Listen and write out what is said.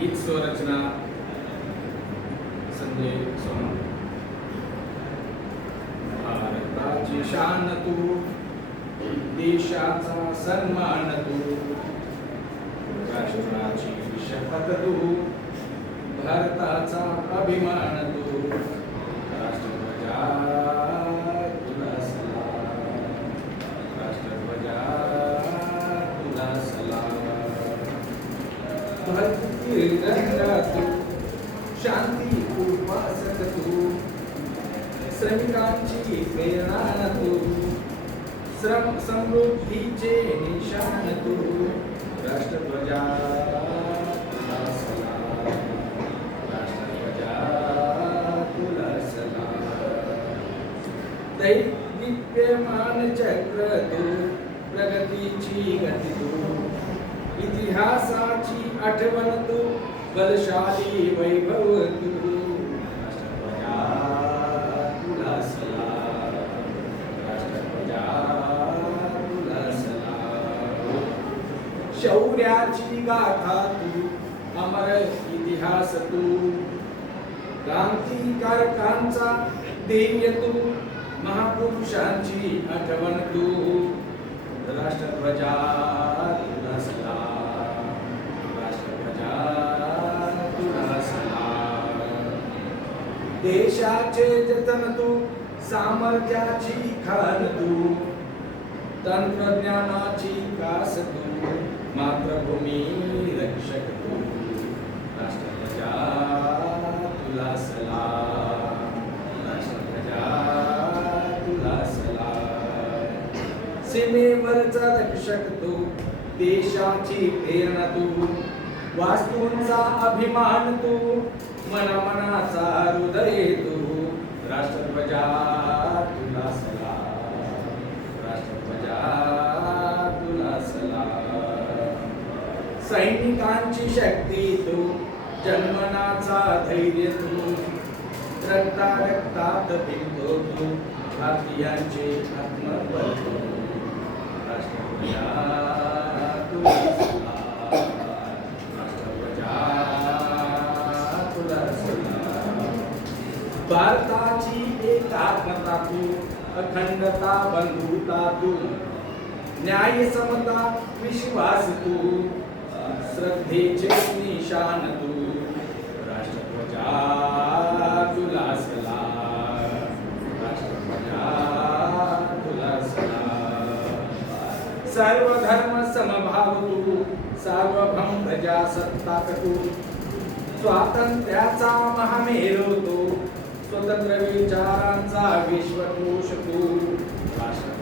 गीत स्वरचना संजय सोनवणे भारताची शान तू देशाचा सन्मान तू राष्ट्राची शपथ तू भारताचा अभिमान तू राष्ट्रध्वजा तुला सलाम राष्ट्रध्वजा तुला सलाम भारतीय रंगा शांती उपासक तू श्रमिकांची प्रेरणा तू श्रम समृद्धीचे निशान तू राष्ट्रध्वजा चक्र तू प्रगतीची गती. इतिहासाची आठवण तू बलशाली वैभव तू. शौर्याची गाथा तू अमर इतिहास तू. क्रांतिकारकांचा ध्येय तू महापुरुषांची आठवण तू. राष्ट्रध्वजा तुला सलाम राष्ट्रध्वजा तुला सलाम देशाचे जतन तू सामर्थ्याची खान तू. तंत्रज्ञानाची कास तू मातृभूमी रक्षक तू. राष्ट्रध्वजा तुला सलाम. तुला सलाम. सीमेवरचा रक्षक तू देशाची प्रेरणा तू. वास्तूंचा अभिमान तू मनमनाचा हृदय तू. राष्ट्रध्वजा तुला सला राष्ट्रध्वजा तुला सला सैनिकांची शक्ती तू जन्मनाचा धैर्य तू. रक्ता रक्तात भिंतो तू भारतीयांचे आत्मबल भारताची एकात्मता तू अखंडता बंधुता तू न्याय समता विश्वास तू श्रद्धेचे निशान तू राष्ट्रध्वजा तुला सला राष्ट्रध्वजा तुला सर्व धर्म समभाव तू सार्वभौम प्रजासत्ताक तू स्वातंत्र्याचा महामेरू तू स्वतंत्र विचारांचा विश्वकोश तू भाषा